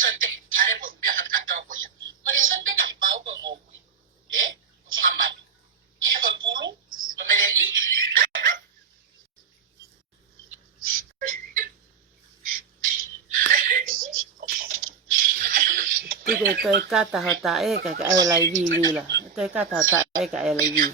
Tike toi kata hota eka ka ai lai vi lula. Toi kata hota eka ai lai vi.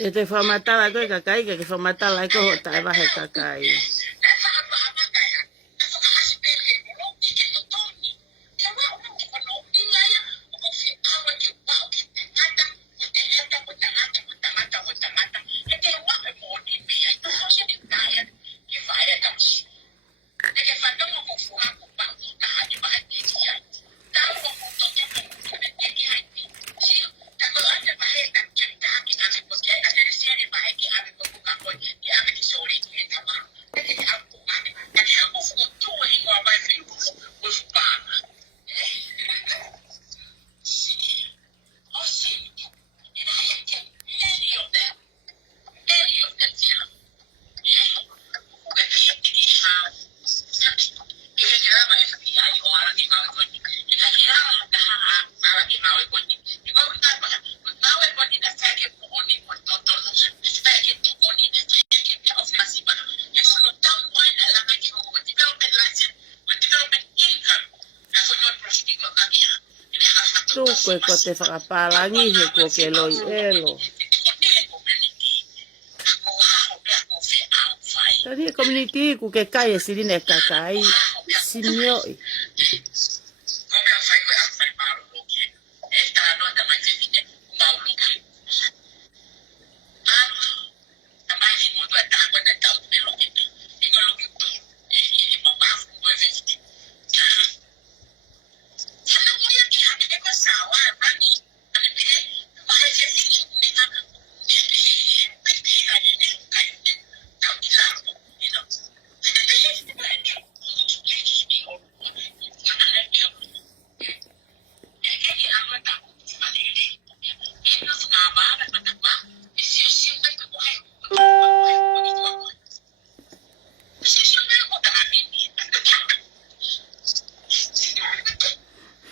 E te whamatala koe kakai, ke whamatala ko hota e wahe kakai. Tukwe ko te whakapalangi he ko ke loi elo. Tani e community ku ke kai e sirine kakai simioi.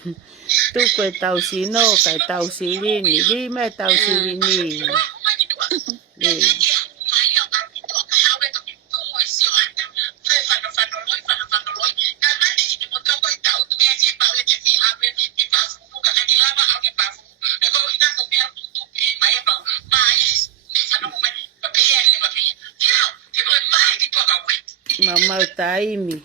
Tu koe tau si no kai tau si rini. Li me tau si rini. Li. Mama taimi.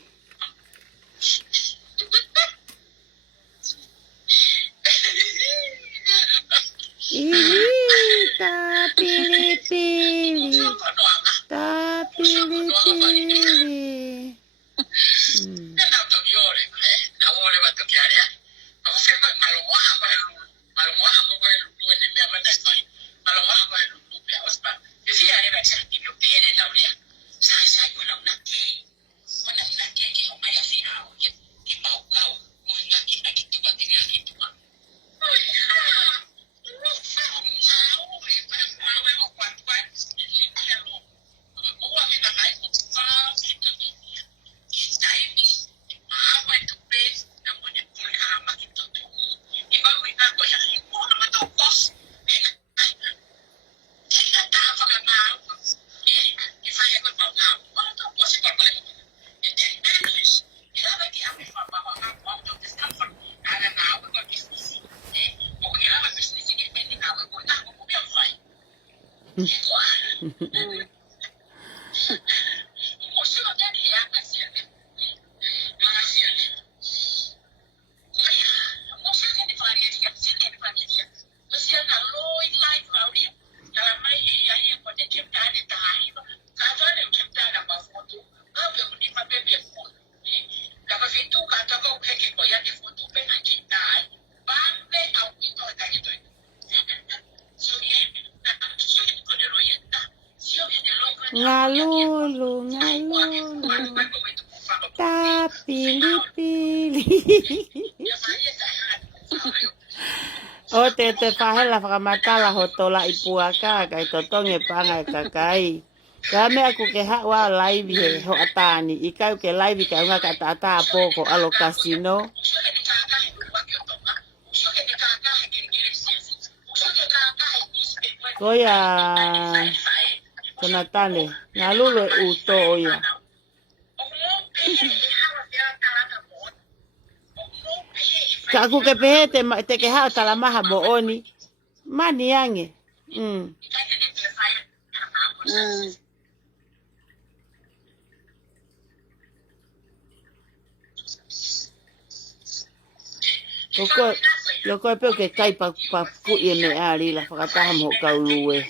Ta pili-pili. Ta pili-pili. Ngalulu, ngalulu. Ta pili-pili. O te whahela whakamatala ho tola i puaka kai totonge pangai kakai. Ka mea ku ke hawa live he ho atani. I kau ke live ka unga ka tata poko alo kasino. Koia Jonathan, ngalulu uto oya. Ka aku ke pehe te ke hao tala maha mo oni. Mani yange. Loko e peo ke kai pa ku i me ari la whakataha mo kau lue.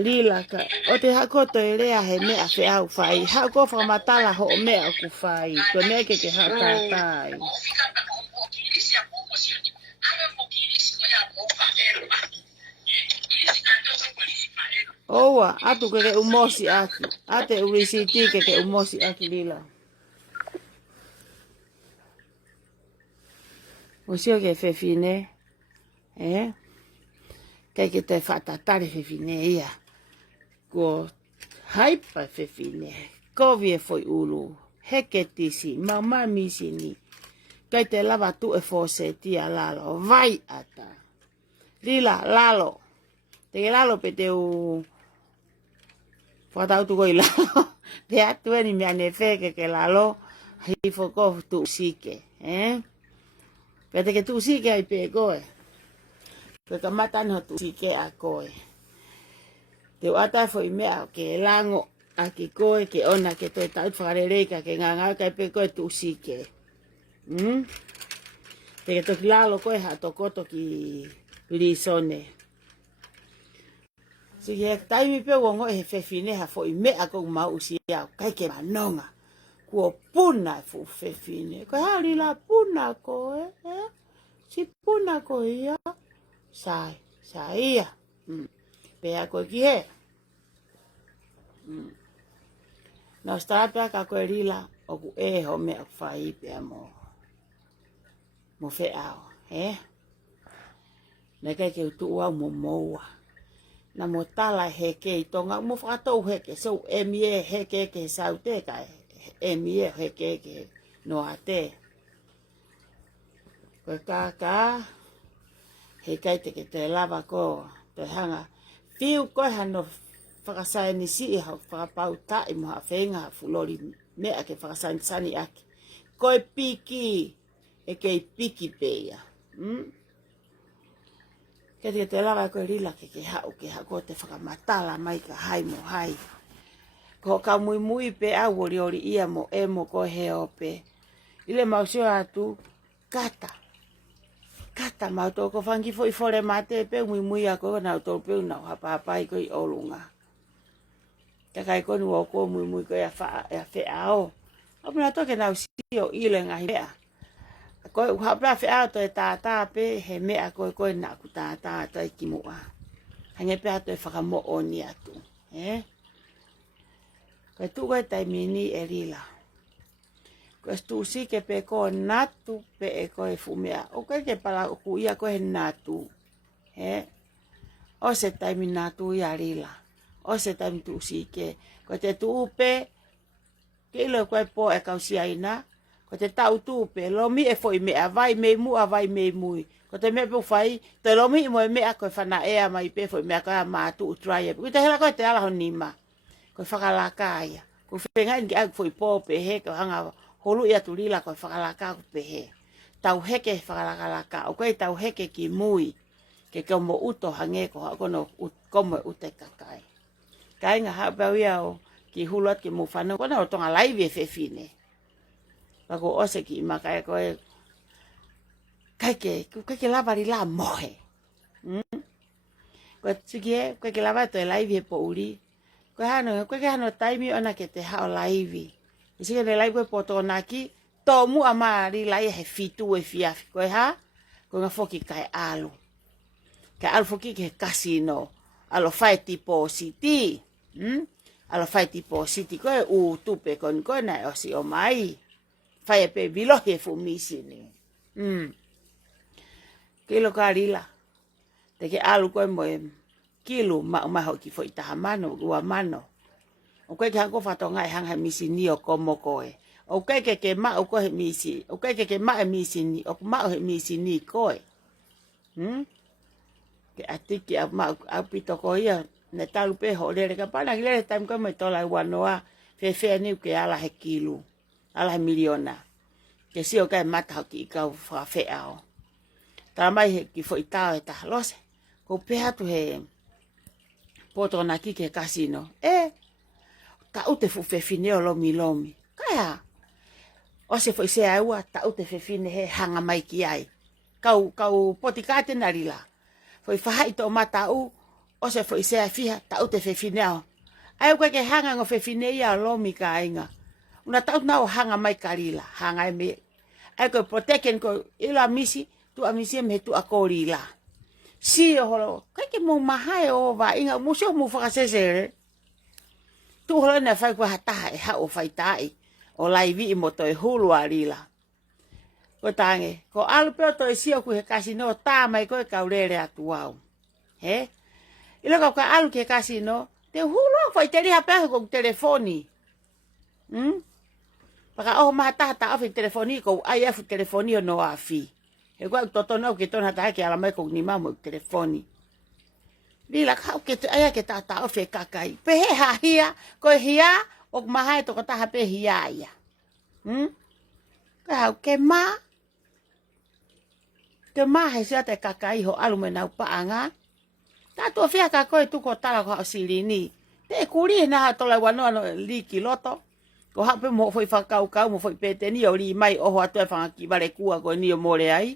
Lila ka, o te hakoto e rea he mea whi au whai. Hako whamatala ho o mea ku whai. Ko mea ke hao tātai. Oua, atu ke umosi aki. Ate urisiti ke umosi aki lila. O sio ke whewhine. Kei ke te whatatare whewhine ia. Ko haipa whewhine. Kovie foi ulu. Heke tisi. Mamamisi ni. Kei te lava tu e fose tia lalo. Vai ata. Lila, lalo. Te lalo pe te u... Whatau tu koi lalo. Te atu eni mea ne wheke ke lalo. Hi whoko tu sike. Pete ke tu sike ai pe koe. Pe ka matani ho tu sike a koe. Te wata fo i mea ke lango a ki koe ke ona ke toi tau whakarereka ke ngangau kai pe koe tu sike. Te ke toki lalo koe ha tokoto ki lisone. Si ke taimi pe wongo e whewhine ha fo i mea kou mau usi au. Kai ke manonga. Kua puna fu whewhine. Ko hauri la puna koe. Si puna koe ia. Sai ia. Pea koe ki he. Na stara ka koe rila o ku e ho me o whai pea mo fe ao. He? Na kai ke utu ua mo moua. Na mo tala heke I tonga mo whakatou heke. So e mie heke ke sau te kai. E mie heke ke no a te. Koe ka he kai te ke te lava ko te hanga. Fiu koe hano whakasai ni si I hau whakapau tai mo ha whenga fulori mea ke whakasai sani aki. Koe piki e kei piki peia. Ke te lava koe rila ke hau ko te whakamatala mai ka hai mo hai. Ko ka mui pe au ori ia mo e mo ko he ope. Ile mausio atu kata. Kata mau tō ko whangi fo I fore mate pe mui ako na tō pe na hapapai ko I olunga. Ka kai ko nu o ko mui ko ia whe ao. Opina toke nau sio ile ngahi mea. Koe hapea whe ao to e tātā pe he mea koe na ku tātā to I kimua. Hange pea to e whakamo o ni atu. Koe tu koe taimini e rila. Koe stu si ke pe ko natu pe e koe fumea. O koe ke pala ku ia koe natu. O se taimi natu ia rila. O se taimi tu si ke. Koe te tu upe. Ke ilo koe po e kausia ina. Ko te tau tupe, lomi e foi mea, vai mei mua, vai mei mui. Ko te mea pu fai, te lomi mo e mea koe whana ea mai pe foi mea koe mātu utraia. Ko te hela koe te ala honima, koe whakalaka ia. Ko whenga ingi au foi pōpe he, ko hanga holu ia tu rila koe whakalaka ko pe he. Tau heke whakalaka, o koe tau heke ki mui, ke keo mo uto hange ko hakono komo ute kakai. Kai ngā hapau ia o ki hulot ki mu whanau, kona o tonga laive whewhine. Pako ose ki makai koe kai ke lavari la mohe. Koe tiki e, koe ke lava to e laivi he po uri. Koe ke hano taimi ona ke te hao laivi. Isike ne laivi koe po tō naki, tō mua maari lai he fitu e fiafi. Koe ha, koe ngā foki kai alu. Kai alu foki ke kasino. Alo whai tipo siti. Alo whai tipo siti koe u tupe kon koe na osi o mai. Fai pe vilohi e fumisi ni. Kilo ka rila. Te ke alu koe mo e kilu maho ki fo itaha mano, ua mano. O koe ke hanko whatonga e hanga misi ni o komo koe. O koe ke mao koe he misi. O koe ke mao misi ni, o mao he misi ni koe. Ke atiki au mao au pito koe ia. Ne talu pe ho lere ka pana ki lere taim koe mo i tola wanoa. Fea niu ke ala he kilu. Ala miliona. Ke sio kai mata ki kau whawhea o. Tara mai he ki fo i tau e taha lose. Ko peha tu he poto na ki ke kasino. Ta ute fu fefine o lomi. Kaya. O se fo i se aua ta ute fefine he hanga mai ki ai. Kau poti kate na rila. Fo i whahai to mata u. O se fo i se a fiha ta ute fefine o. Ai koe ke hanga ngo fefine ia lomi ka inga. Una tau nao hanga mai karila, hanga e me. Ai koe proteken ko ila misi, tu a misi me tu a korila. Si o holo, kai ke mo mahai o wa inga, musio mu whakasesere. Tu holo na whai koe hataha e hao whai tai, o laivi I moto e hulu a rila. Ko tange, ko alu peo to e sio ku he kasino, tā mai koe kaurere atu au. Ilo kau ka alu ke kasino, te hulu whai te riha peho kong telefoni. Paka o mahata ta afi telefoni ko ai afi telefoni no afi. E kwa toto no ke tona ta ke ala mai ko ni mamo telefoni. Bila ka ke ai ke ta afi kakai. Pe he ha hia ko hia o mahai to ta pe hia ia. Ka ke ma he sia te kakai ho alu me na paanga. Ta to fia ka ko tu ko tala ko silini. Te kuri na to la wano liki loto. Ko hape mo foi whakau mo foi pete ni o li mai oho atu e whangaki wale kua ko ni o more ai.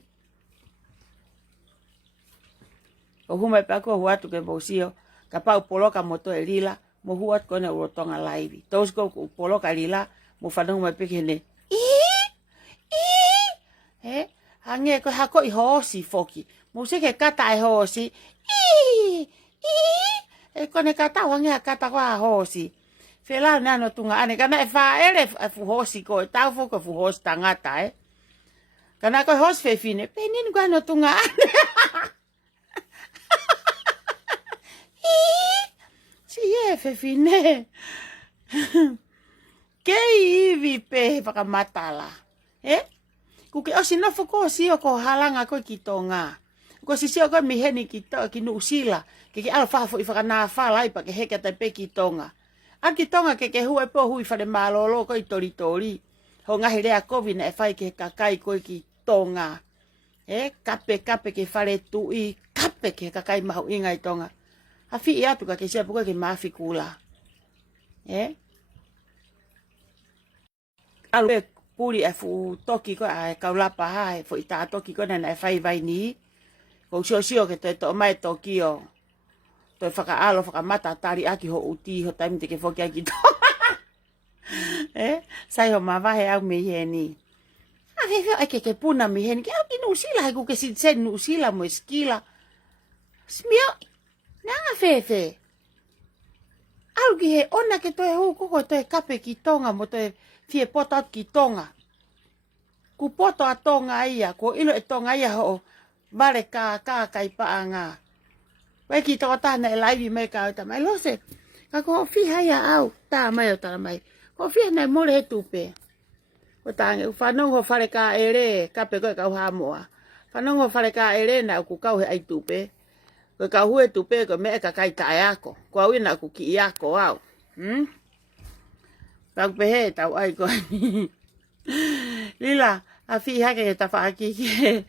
Ko hume pako huatu ke bosio, ka pau poloka moto e lila, mo huat ko ne urotonga laivi. Tos ko poloka lila, mo whanau mai peke ne. Hange ko hako I hoosi foki. Mo se ke kata e hoosi. e kone ka tau hangia ka tawa hosi. Whela nano tunga ane kana e wha ere fu hosi ko e tau fuko fu hosi tangata e. Kana ko hosi whewhine, pe nini kua no tunga ane. Si e whewhine. Kei iwi pe whakamatala. Kuke osi nofo ko sio ko halanga ko ki tonga. Ko si sio ko miheni ki nuusila. Ke ala whafo i whakana whalai pa ke heka tai pe ki tonga. Aki tonga ke hua po hui whare malolo ko i tori. Ho ngahi rea kovi na e whai ke kakai ko ki tonga. Kape ke whare tui. Kape ke kakai mahu inga i tonga. Hawhi i atu ka ke sia puka ke mawhi kula. Alu e puri e fu toki ko a kaulapa hae. Fo i tā toki ko na e whai vai ni. Ko sio ke to mai toki o. To whakaalo whakamata tari aki ho uti ho taimi te ke whoki aki to. Sai ho mawahe au me heni. Heo ake ke puna me heni. Ke au ki nuusila he kuke sen nuusila mo eskila. Smio. Nanga fefe. Au ki he ona ke toe hu koko toe kape ki tonga mo toe fie potot ki tonga. Ku poto a tonga ia. Ko ilo e tonga ia ho. Vare ka kai paanga. Wai ki toko tāna e laivi mai ka au tamai. Lose, ka ko whiha ia au. Tā mai o tāna mai. Ko whiha nei more he tupe. Ko tānge, whanongo whare ka ere, kape koe kau hamoa. Whanongo whare ka ere na ku kau he ai tupe. Koe kau hue tupe ko me e ka kai tae ako. Ko au ina ku ki i ako au. Kau pehe tau ai koe ni. Lila, a whiha ke ta whaaki ke.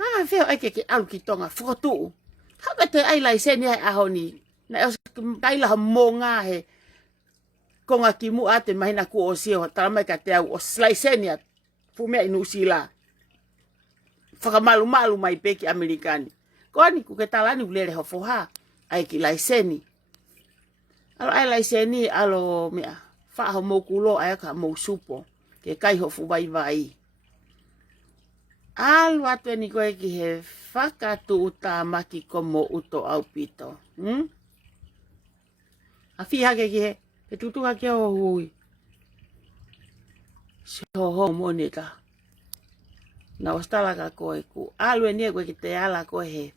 Mga whio ai ke alu ki tonga, whotu. Haka te ai lai seni hai aho ni. Na eos kaila mo ngā he. Konga ki mu ate mahina ku o sio. Taramai ka te au o slai seni at. Fumea inu sila. Whakamalu mai peki Amerikani. Koani ku ke talani ulere ho foha. Ai ki lai seni. Alo ai lai seni alo mea. Whaaho mou kulo ai ka mou supo. Ke kai ho fu vai. Alu atu ni koe ki he whakatu uta maki ko mo uto au pito. A whihake ki he, he tutuha ki o hui. Se ho moneta. Na ostala ka koe ku. Alu e nia koe ki te ala koe he.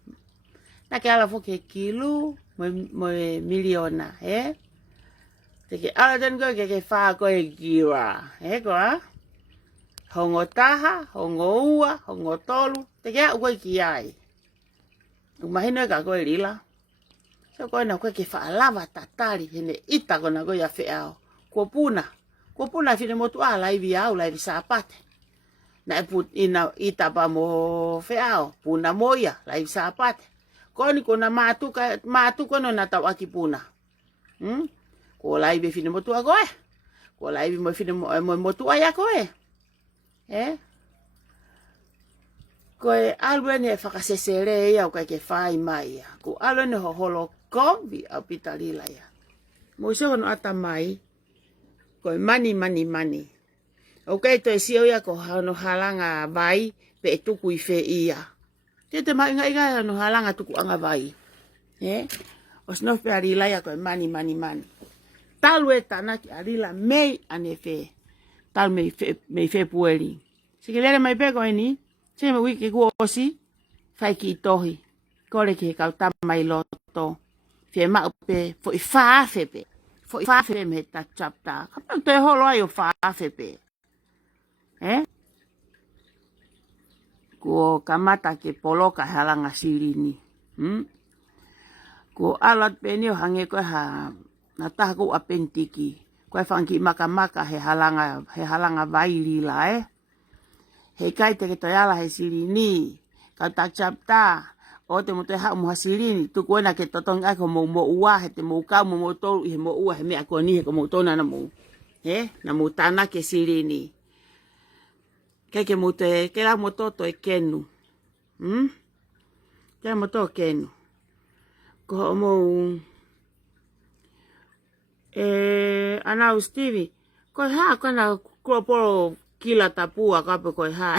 Na ke ala foke kilu, mo miliona, Te ke ala ten koe ke wha koe kiwa, koa? Hongo taha, hongo ua, hongo tolu, te kia koe ki ai. Umahino ka koe lila. So koe na koe ke whaalava tatari, hene ita kona koe a whiao. Kua puna whine motu a laivi au, laivi sāpate. Na e put ina ita pa mo whiao, puna moia, laivi sāpate. Koe ni kona mātuka no na tau aki puna. Ko laivi whine motu a koe. Ko laivi mo whine motu a ya koe. Koe aluene e whakasesere ia o kai ke whai mai ia. Ko aluene ho holo kovi au pitalila ia. Mo iso no ata mai. Koe mani. O kai to e sio ia ko no halanga vai pe e tuku i whe ia. Te mai inga no halanga tuku anga vai. O snof pe arila ia koe mani. Talu e tanaki arila mei ane whe. Tal mei whe pueri. Sike lere mai peko e ni. Sike me wiki kuosi. Whai ki tohi. Kore ki he kau tamai loto. Whe mau pe. Fo i whaafe pe. Fo i whaafe me he ta chapta. Kapau te holo ai o whaafe pe. Ko kamata ke poloka halanga sirini. Ko alat pe ni o hange koe ha. Na taha ko apentiki. Koe whanki maka he halanga vai lila He kai te ke toi ala he sirini. Kau tak chapta. O te mo te hau muha sirini. Tuku ena ke totong ai ko mo ua. He te mo kau mo tolu. He mo ua he mea ko ni he ko mo tona na mo. Na mo tana ke sirini. Ke mo te. Ke la mo toto e kenu. Ke la mo to kenu. Ko mo. Anau Stevie. Ko ha kona kuroporo kila tapua kape koe ha.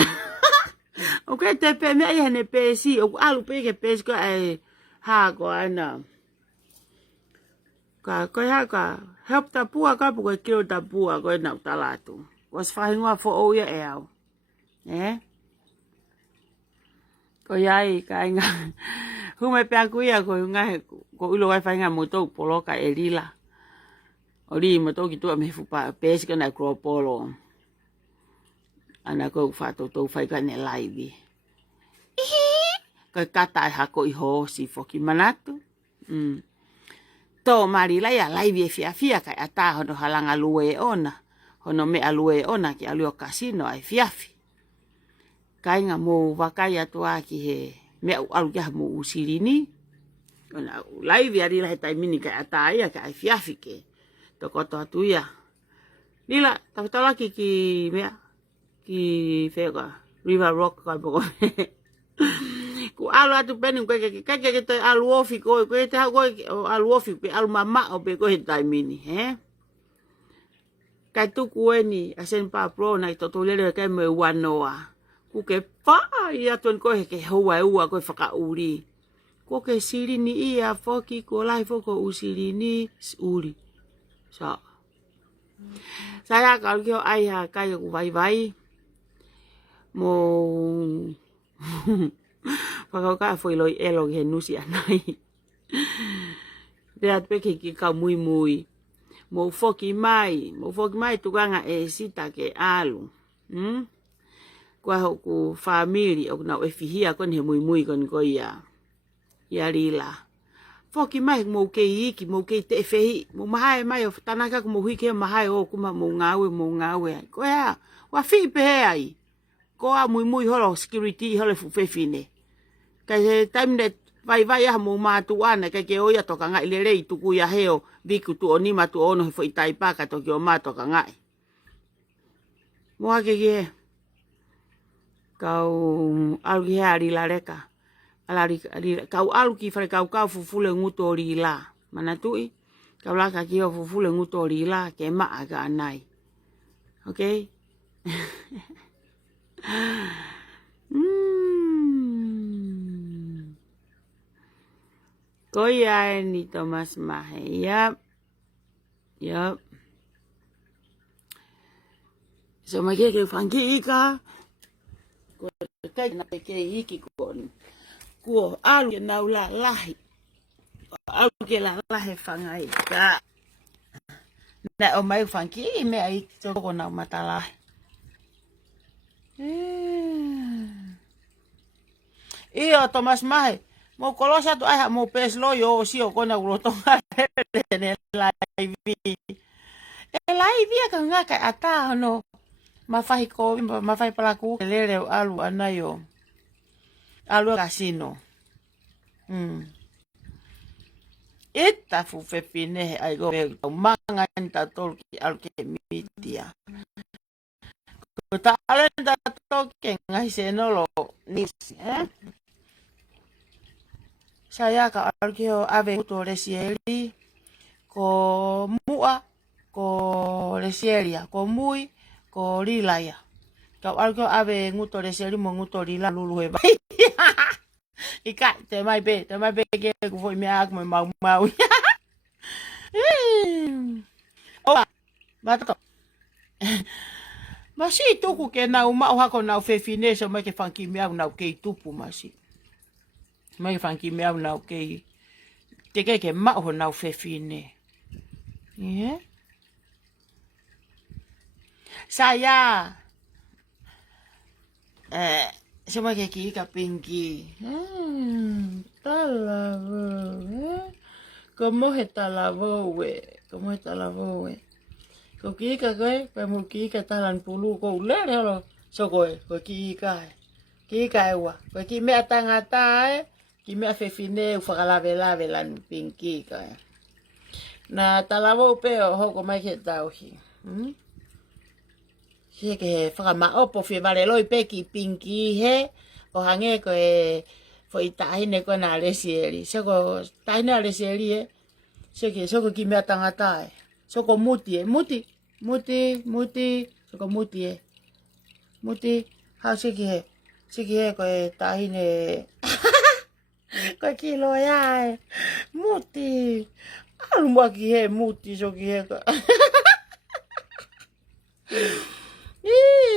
Ok, te pe mea i hane pe si. O alu pe ke pe si ko ai ha ko ana. ko ha ka help ta pua ka ko kilo ta pua ko na ta la tu was fahinga fo o ya eo ko yai ka nga hu me pe ku ya ko nga ko ulo wa fahinga mo to polo ka elila ori mo to ki tu me fu pa pe si ka na kro polo ana ko fa to fai ka ne live ko kata ha ko i ho si fo ki manatu to marila ya live fia ka ata hono halanga lue ona hono me alue ona ki alio kasino ai fiafi kai nga mo wakaya to aki he me alu ya mo usirini ona live ya rila tai mini ka ata ya ka ai fiafi ke to ko to tu ya lila ta laki ki me ki fega River Rock ka bo ku alu atu peni ko ke te alu ofi ko te ha ko alu ofi pe alu mama o pe ko tai mini kai tu ku ni asen pa pro na to lele ke me wanoa ku ke fa ia ton ko ke hoa ko faka uri ko ke siri ni ia foki ko lai foko usiri ni uri sa saya kalau kyo ai ha kai ku vai mo Pakau ka foi loi elo he nusi anai. Beat pe ki ka mui. Mo foki mai tu kanga e sita ke alu. Kwa ku family o na e fihia kon he mui kon ko ia. Ia rila. Foki mai mo ke iki mo ke te fehi mo mai o tanaka mo hui ke mai o kuma mo ngawe. Ko ya wa fi pe ai. Ko a mui holo security holo fu fefine. Kai time net vai mo matu ana ke oia to kanga ilere tuku ya heo biku tu oni matu ono foi taipa ka to kio mato kanga mo ke kau algi hari la reka alari kau algi fare kau fufule nguto rila mana tui kau la ka kio fufule nguto rila ke ma aga anai okay Koya ni Thomas Mahe. Yup. So mai ke fangi ka. Ko kai na ke hiki kon. Ko alu na ula lahi. Alu ke la lahi fangai ka. Na o mai fangi me ai to ko na matala. Iyo Thomas Mahe. Mo kolosa tu ai mo peslo yo si o kona ulotonga ne live. Live ka nga ka ata no. Mafai ko mafai palaku lele alu anayo. Alu kasino. Ita fu fepine ai go manga ta tolki alu ke media. Ko ta ale ta tolki ngai senolo nis Saya ka alkeo ave to resieri ko mua ko resieria ko mui ko rilaya ka alkeo ave nguto resieri mo nguto rila lulu he bai ika te mai be ke ko foi me ak mo mau oa bato masi tuku ke na uma ha ko na fefine so me ke fanki me na ke tupu masi mai fanki me na okay te ke ma ho na fefine saya sama ke ki ka pinki talavo como talavo ko ki ka pa mo ki ka talan pulu ko le lo so ko ki ka wa ko ki me atangata ki me fefine ufakalave lan pinki ka na talavo pe ho ko mai ke tauhi si ke fama opo fe vale loi pe ki pinki he o hange ko foi tai ne ko na lesieri so ko tai na lesieri so ko ki me atangata so ko muti so ko muti ha si ke ko tai ne ko kilo ya muti Alu mua ki he muti so ki he ka.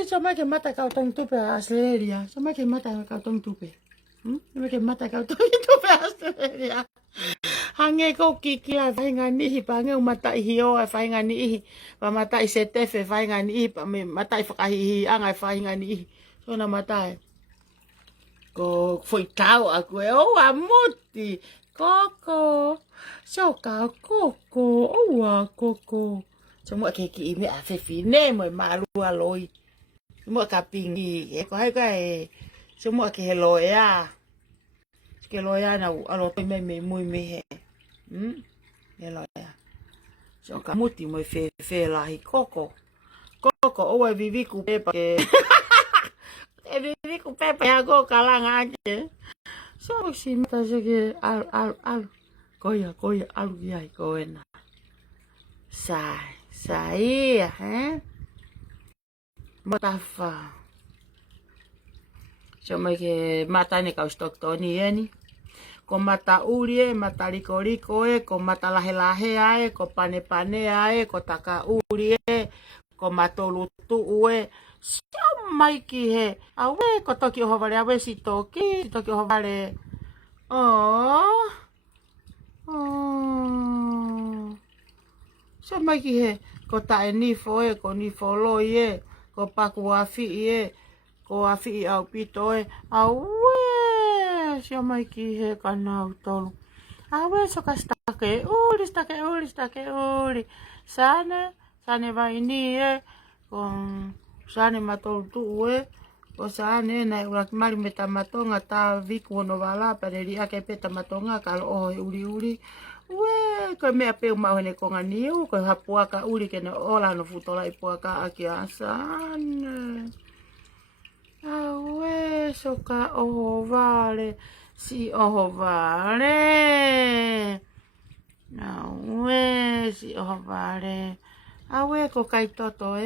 So mai ke mata kau tong tupe Australia. So mai ke mata kau tong tupe. Mai ke mata kau tong tupe Australia. Hange ko kiki la fainga ni pa nge mata hi o fainga ni pa mata i setefe fainga ni pa me mata i whakahihi anga fainga ni. So na mata ko foi tau aku e o amuti. Koko. So ka koko. O a koko. So mo ke ki me a fefine mo malu aloi. Mo ka pingi e ko hai kai. So mo ke heloia. Ke loia na alo me mui me he. Heloia. So ka muti mo fe la hi koko. Koko o e vivi ku pepa ke. E vivi ku pepa ya go kalanga ake. So si mata se ke al. Koia alu ya ko ena. Sai Matafa. So mai ke mata ni kau stok toni ni. Ko mata uri mata liko ko mata lahe ae, ko pane ae, ko taka uri ko matolu tu so mai ki he. Awe ko toki o havare awe si toki o havare. Oh. So mai ki he. Ko tae nifo ko nifo lo ko paku afi ko afi au pito awe. So mai ki he kanau tolu. Awe so ka stake uli. Sane vai ni con sane matolu tu ko sane na urak mari meta matonga ta viku no vala pereri ake peta matonga kalo o uli. Ko me ape ma hone ko nganiu ko hapuaka uli ke no ola no futola ipuaka aki asane. Awe so ka o vale. Si oho vale. Awe si oho vale. Awe ko kai toto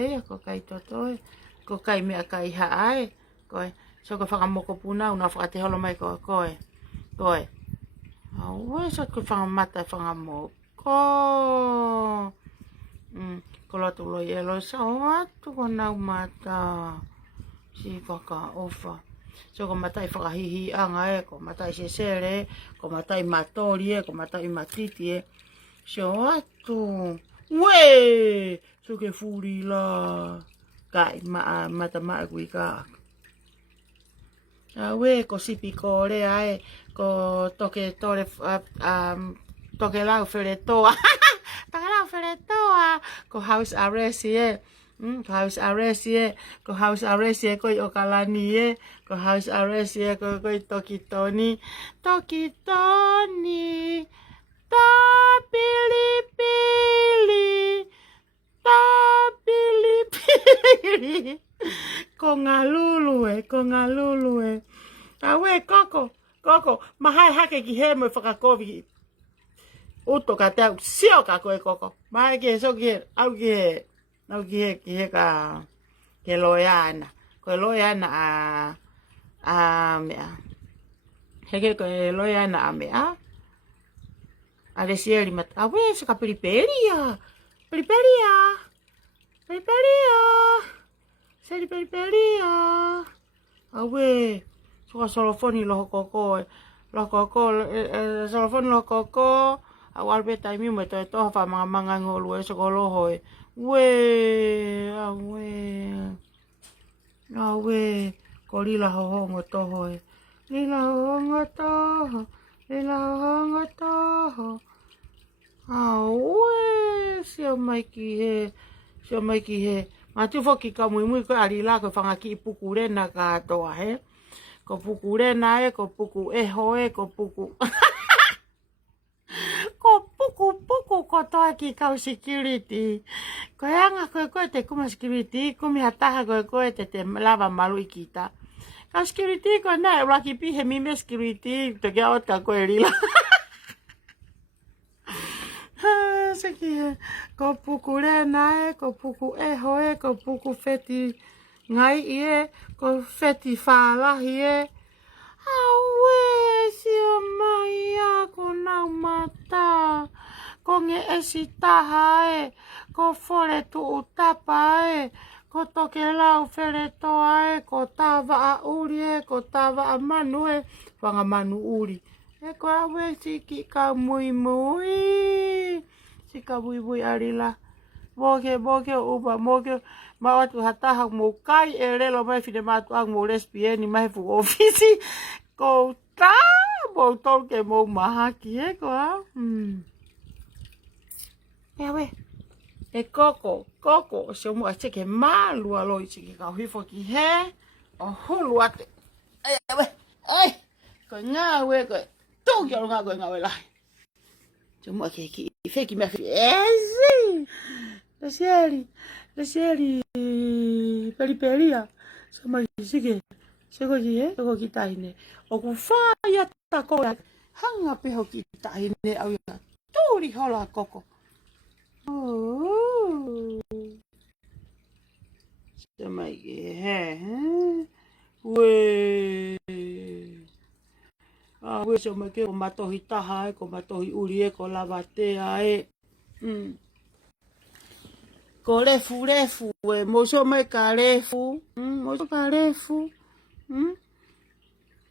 ko kai mea kai hae. Koe. So ko whakamoko puna una whakate holo mai koe. Awe so ko whakamata whakamoko. Ko lotu lo yelo sa atu ko nau mata. Si whaka ofa. So ko matai whakahihi anga ko matai sesere, ko matai matori ko matai matiti So atu. So ke furi la. Kai mata kui ka. Awe ko sipi ko le ko toke tore toke lau feretoa. Toke lau feretoa. Ko house arrest ko house arrest ko o kalani ko house arrest ko tokitoni ta pili ko ngalulu awe koko mahai hake ki he mo whakakovi uto ka te sio ka koe koko mahai ki so ki au ki he ka ke loiana ko loiana a mea heke ko loiana a mea a resieri mat awe so ka periperia seri periperia awe so ka solofoni lo koko solofoni lo koko awal be taimi mo to fa manga ngolu so ko lo hoi awe ko lila hongo toho lila hongo toho awe sio mai ki he ma tu foki ka mui ko alila ko fanga ki pukure na ka toa he ko pukure na ko puku ko puku puku ko toa ki kau security. Ko anga koe te kuma security, kumi hataha koe te lava malu ikita. Kau security ko na, laki pihe mime security, to kia otka koe rila. Seki ko puku rena ko puku ko puku feti ngai ko feti whalahi Awe, sio mai ako nau mata. Ko nge esitaha e. Ko fore tu utapa e. Ko toke lau fere toa e. Ko tawa a uri e. Ko tawa a manu e. Wanga manu uri. E ko awe siki ka mui mui. Sika mui mui arila. Moke upa moke. Ma watu hataha mo kai e relo mai fine matu ang mo lesbieni mai fu ofisi. Ko ta mo toke mo mahaki e ko ha. Ewe. E koko, se mo ache ke malu alo ichi ke ka hifo ki he. O hulu ate. Ewe. Ai. Ko ngawe ko. Tu ki alo ngawe lai. Se mo ke ki fe ki me fe. Ezi. La serie periperia. Sama sige. Sego ki sego ki taine. O ku faya ta ko hanga pe ho ki taine au ya. Turi hola koko. Oh. Sama he. We. We sama ke ko matohi taha ko matohi uri e ko lavate ai. Ko refu e moso me ka refu. Moso ka refu.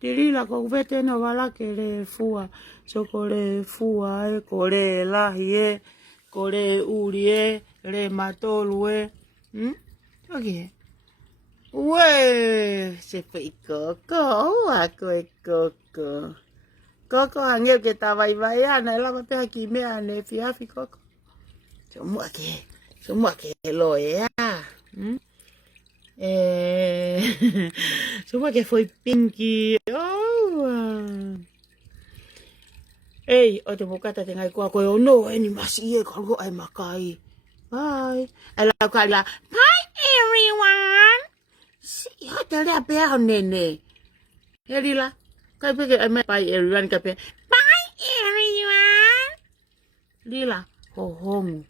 Tiri la ko vete no wala ke refua. So ko refua e ko re lahi e. Ko re uri e. Re matolu e. Okay. We se fue koko. Ako e koko. Koko hangel ke tawai vai ana. Ela mape haki mea ne fiafi koko. Semua ke lo ya. Semua que foi pinky. Oh. Ei, o te bukata te ngai kua koe o no e ni masi e kalgo ai makai. Bye. Ela kala. Bye everyone. Si ha te rea pe a nene. Herila. Kai pe ke ai mai bye everyone ka pe. Bye everyone. Lila. Ho hongu.